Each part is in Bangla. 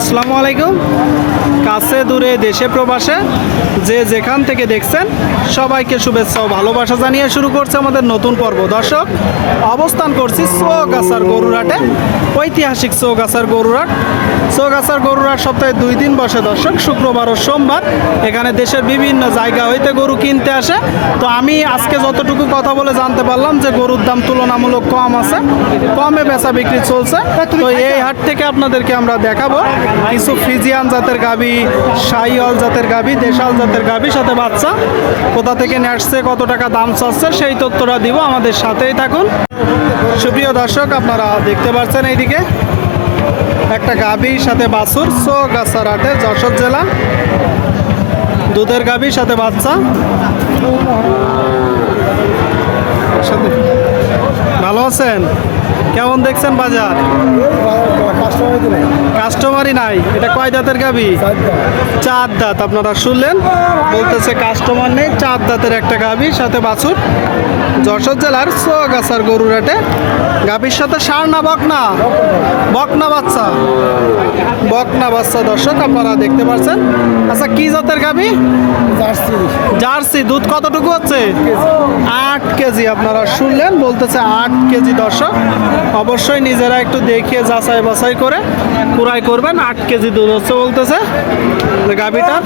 আসসালামু আলাইকুম। কাছে দূরে দেশে প্রবাসে যে যেখান থেকে দেখছেন সবাইকে শুভেচ্ছা ও ভালোবাসা জানিয়ে শুরু করছে আমাদের নতুন পর্ব। দর্শক, অবস্থান করছি চৌগাছার গরুরহাটে, ঐতিহাসিক চৌগাছার গরুরহাট। চৌগাছার গরুরহাট সপ্তাহে 2 দিন বসে দর্শক, শুক্রবার ও সোমবার। এখানে দেশের বিভিন্ন জায়গা হইতে গরু কিনতে আসে। তো আমি আজকে যতটুকু কথা বলে জানতে পারলাম যে গরুর দাম তুলনামূলক কম আছে, কমে বেচা বিক্রি চলছে। তো এই হাট থেকে আপনাদেরকে আমরা দেখাবো কিছু ফ্রিজিয়ান জাতের গাভী, শাহিওয়াল জাতের গাভী, দেশাল জাতের গাভী, সাথে বাচ্চা কোথা থেকে নিয়ে আসছে, কত টাকা দাম চাচ্ছে সেই তথ্যটা দিব। আমাদের সাথেই থাকুন। সুপ্রিয় দর্শক, আপনারা দেখতে পাচ্ছেন এইদিকে একটা গাভীর সাথে বাছুর, চৌগাছার হাটে, যশোর জেলা। দুধের গাভীর সাথে বাচ্চা। ভালো আছেন? কেমন দেখছেন বাজার? কাস্টমারই নাই। এটা কয় দাঁতের গাভী? 4 দাঁত। আপনারা শুনলেন, বলতেছে কাস্টমার নেই। 4 দাঁতের একটা গাভীর সাথে বাছুর, যশোর জেলার চৌগাছার গরুরহাটে। গাভীর সাথে ষাঁড় না বকনা? বকনা বাচ্চা, বকনা বাচ্চা দর্শক আপনারা দেখতে পাচ্ছেন। আচ্ছা, কি জাতের গাভী? জার্সি। দুধ কতটুকু হচ্ছে? 8 কেজি। আপনারা শুনলেন, বলতেছে 8 কেজি। দর্শক, অবশ্যই নিজেরা একটু দেখিয়ে যাচাই বাছাই করে কুড়াই করবেন। 8 কেজি দুধ হচ্ছে বলতেছে গাভীটা।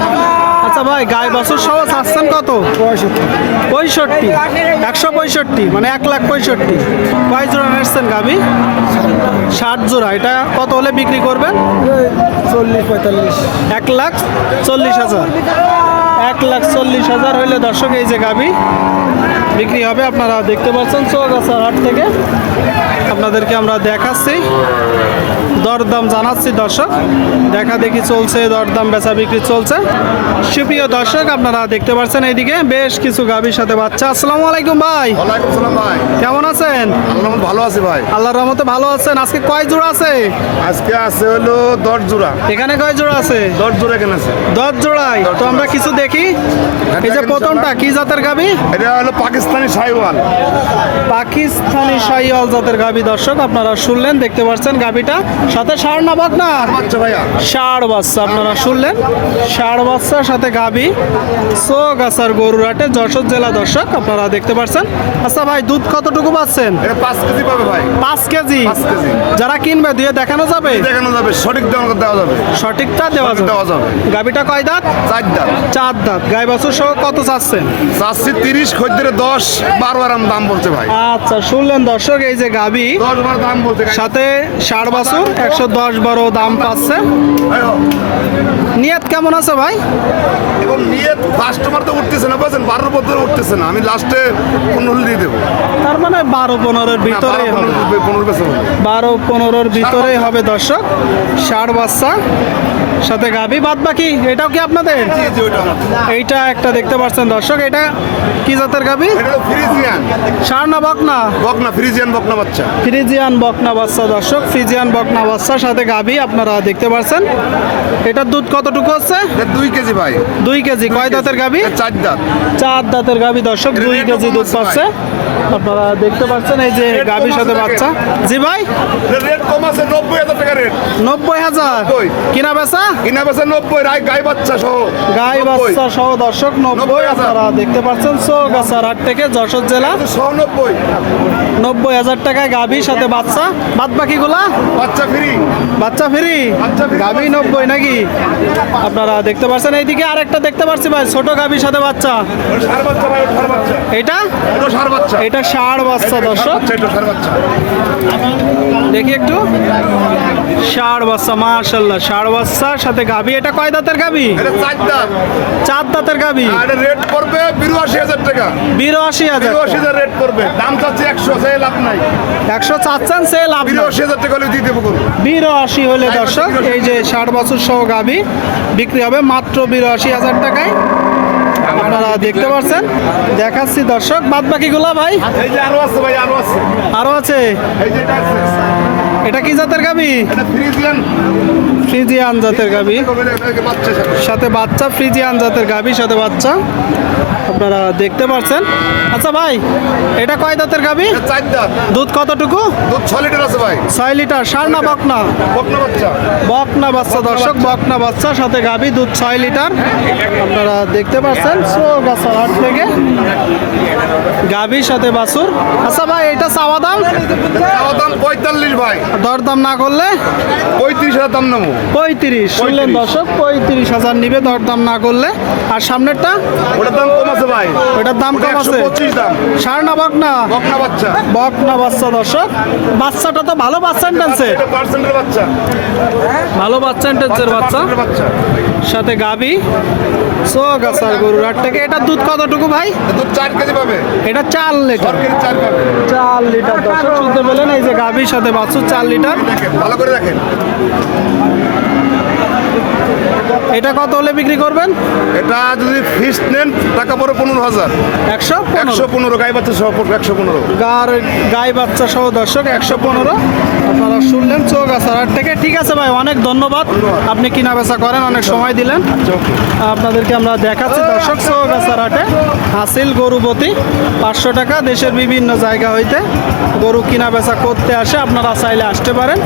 আচ্ছা ভাই, গাই বছর সহ চাচ্ছেন কত? 65। 165 মানে 1,65,000। কয় জোড়া নিচ্ছেন গাভী? 60 জোড়া। এটা কত হলে বিক্রি করবেন? 40-45। 1,40,000। 1,40,000 হইলে দর্শক এই যে গাভী বিক্রি হবে। আপনারা দেখতে পাচ্ছেন চৌগাছার হাট থেকে আপনাদেরকে আমরা দেখাচ্ছি, দরদাম জানাচ্ছি। দর্শক, দেখা দেখি চলছে, দরদাম বেচা বিক্রি চলছে। সুপ্রিয় দর্শক, আপনারা দেখতে পাচ্ছেন এইদিকে বেশ কিছু গাভীর সাথে বাচ্চা। আসসালামু আলাইকুম ভাই। ওয়ালাইকুম সালাম ভাই। কেমন আছেন? আল্লাহর ভালো আছে ভাই। আল্লাহর রহমতে ভালো আছেন। আজকে কয় জোড়া আছে? আজকে আছে হলো 10 জোড়া। এখানে কয় জোড়া আছে? 10 জোড়া এখানে আছে। 10 জোড়ায়। তো আমরা কিছু দেখি। এই যে প্রথমটা কি জাতের গাভী? এটা হলো পাকিস্তানি শাহিওয়াল। পাকিস্তানি শাহিওয়াল জাতের গাভী। দর্শক, আপনারা শুনলেন, দেখতে পাচ্ছেন গাভীটা সাথে ষাঁড় না বকনা? আচ্ছা ভাইয়া, ষাঁড় বাচ্চা। আপনারা শুনলেন, ষাঁড় বাচ্চার সাথে গাভী, চৌগাছার গরুরহাটে, যশোর জেলা। দর্শক, আপনারা দেখতে পাচ্ছেন। আচ্ছা ভাই, দুধ কতটুকু পাচ্ছেন? এটা 5 কেজি পাবে ভাই। 5 কেজি। 5 কেজি। যারা কিনবে দিয়ে দেখানো যাবে? দেখানো যাবে, সঠিক দাম দেওয়া যাবে। সঠিকটা দেওয়া দেওয়া যাবে। যাবে। গাভীটা কয় দাঁত? 4 দাম। 4 দাঁত। গাই বাছুর সহ কত চাচ্ছেন? চাচ্ছি 30, খদ্দের 10-12 এরকম দাম বলছে ভাই। আচ্ছা, শুনলেন দর্শক, এই যে গাভী 10-12 দাম বলছে। সাথে ষাঁড় বাছুর 110-12 দাম পাচ্ছে। নিয়ত কেমন আছে ভাই? এবং নিয়ে কাস্টমার তো উঠতেছে না, বুঝছেন, 12 বছর উঠতেছে না। আমি লাস্টে 15 দিয়ে দেবো। তার মানে 12-15-এর ভিতরেই হবে। 15 বেশি হবে। 12-15-এর ভিতরেই হবে দর্শক। ষাঁড় বাচ্চা সাথে গাভী। বাদ বাকি এটাও কি আপনাদের? জি জি, ওইটা আমার। এইটা একটা দেখতে পাচ্ছেন দর্শক। এটা কি জাতের গাভী? এটা হলো ফ্রিজিয়ান ষাঁড় না বকনা? বকনা, ফ্রিজিয়ান বকনা বাচ্চা। ফ্রিজিয়ান বকনা বাচ্চা। দর্শক, ফ্রিজিয়ান বকনা বাচ্চার সাথে গাভী আপনারা দেখতে পাচ্ছেন। এটার দুধ কতটুকু হচ্ছে? এটা 2 কেজি ভাই। 2 কেজি। কয় দাঁতের গাভী? 4 দাঁত। 4 দাঁতের গাভী। দর্শক, 2 কেজি দুধ পাচ্ছে। আপনারা দেখতে পাচ্ছেন এই যে গাভীর সাথে বাচ্চা। জি ভাই, রেট কম আছে, 90,000 টাকা রেট। 90,000 কিনা বেচা? কিনা বেচা 90, গাই বাচ্চা সহ। গাই 90,000 বাচ্চা সহ দর্শক 90। আপনারা দেখতে পাচ্ছেন চৌগাছার হাট থেকে, যশোর জেলা। 190 90,000 টাকায় গাভীর সাথে বাচ্চা। বাদ বাকিগুলা বাচ্চা ফ্রি। বাচ্চা ফ্রি। বাচ্চা free। গাভী 90 নাকি? আপনারা দেখতে পাচ্ছেন এইদিকে আরেকটা দেখতে পাচ্ছি ভাই, ছোট গাভীর সাথে বাচ্চা। ওটা ষাঁড় বাচ্চা ভাই, ওটা ষাঁড় বাচ্চা। এটা ওটা ষাঁড় বাচ্চা। এটা ষাঁড় বাচ্চা দর্শক। এটা ষাঁড় বাচ্চা। দেখি একটু। ষাঁড় বাচ্চা, মাশাআল্লাহ। ষাঁড় বাচ্চার সাথে গাভী। এটা কয় দাঁতের গাভী? এটা 4 দাঁত। 4 দাঁতের গাভী। আর এটা রেট করবে 82,000 টাকা। 82,000। 82,000 রেট করবে। দাম চাচ্ছে 100, সে লাভ নাই। 100 চাচ্ছেন, সে লাভ না। 82,000 টাকা হলে দিয়ে দেবো করবো। 82 হলে দর্শক এই যে 60 বছর সহ গাভী বিক্রি হবে মাত্র 82,000 টাকায়। আপনারা দেখতে পাচ্ছেন, দেখাচ্ছি দর্শক। বাদ বাকিগুলা ভাই এই যে আরো আছে ভাই, আরো আছে। আরো আছে। এই যে এটা আছে। এটা কি জাতের গাভী? এটা ফ্রিজিয়ান। ফ্রিজিয়ান ফ্রিজিয়ান জাতের গাভী, বাচ্চা সাথে সাথে বাচ্চা, ফ্রিজিয়ান জাতের গাভী সাথে বাচ্চা আপনারা দেখতে পাচ্ছেন। আচ্ছা ভাই, এটা কয় দাঁতের গাভী? এটা 4 দাঁত, দুধ কতটুকু? দুধ 6 লিটার আছে ভাই। 6 লিটার। ষাঁড় না বকনা? বকনা বাচ্চা, বকনা বাচ্চা দর্শক, বকনা বাচ্চা সাথে গাভী, দুধ 6 লিটার আপনারা দেখতে পাচ্ছেন চৌগাছা হাট থেকে গাভীর সাথে বাছুর। আচ্ছা ভাই, এটা চাওয়া দাম? চাওয়া দাম 45 ভাই, দরদাম না করলে 35,000 দাম নেবো। 35 শুনলেন দর্শক, 35,000 নিবে দরদাম না করলে। আর সামনেরটা? ওটার দাম কম আছে ভাই, ওটার দাম কম আছে। 125 দাম। ষাঁড় না বকনা? বকনা বাচ্চা, বকনা বাচ্চা দর্শক, বাচ্চাটা তো ভালো বাচ্চা ইন্টেন্সে, এটা পার্সেন্টের বাচ্চা, ভালো বাচ্চা ইন্টেন্সের বাচ্চা পার্সেন্টের বাচ্চা। সাথে গাভী চৌগাছার গরুর হাট থেকে। এটা দুধ কতটুকু ভাই? দুধ 4 কেজি পাবে, এটা 4 লিটার। সরকারি 4 পাবে। 4 লিটার দর্শক শুনতে পেলেন, এই যে গাভীর সাথে বাছুর 4 লিটার। দেখেন ভালো করে দেখেন, এটা কত হলে বিক্রি করবেন? এটা যদি ফিস নেন টাকা পড়ে 15,000। 115। 115 গাই বাচ্চা সহ 115। গাই বাচ্চা সহ দর্শক 115 আপনারা শুনলেন চৌগাছার হাট থেকে। ঠিক আছে ভাই, অনেক ধন্যবাদ, আপনি কিনা বেচা করেন, অনেক সময় দিলেন। আপনাদেরকে আমরা দেখাচ্ছি দর্শক চৌগাছার হাটে হাসিল গরুপতি 500 টাকা। দেশের বিভিন্ন জায়গা হইতে গরু কিনা বেচা করতে আসে, আপনারা চাইলে আসতে পারেন,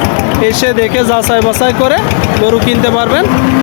এসে দেখে যাচাই বাছাই করে গরু কিনতে পারবেন।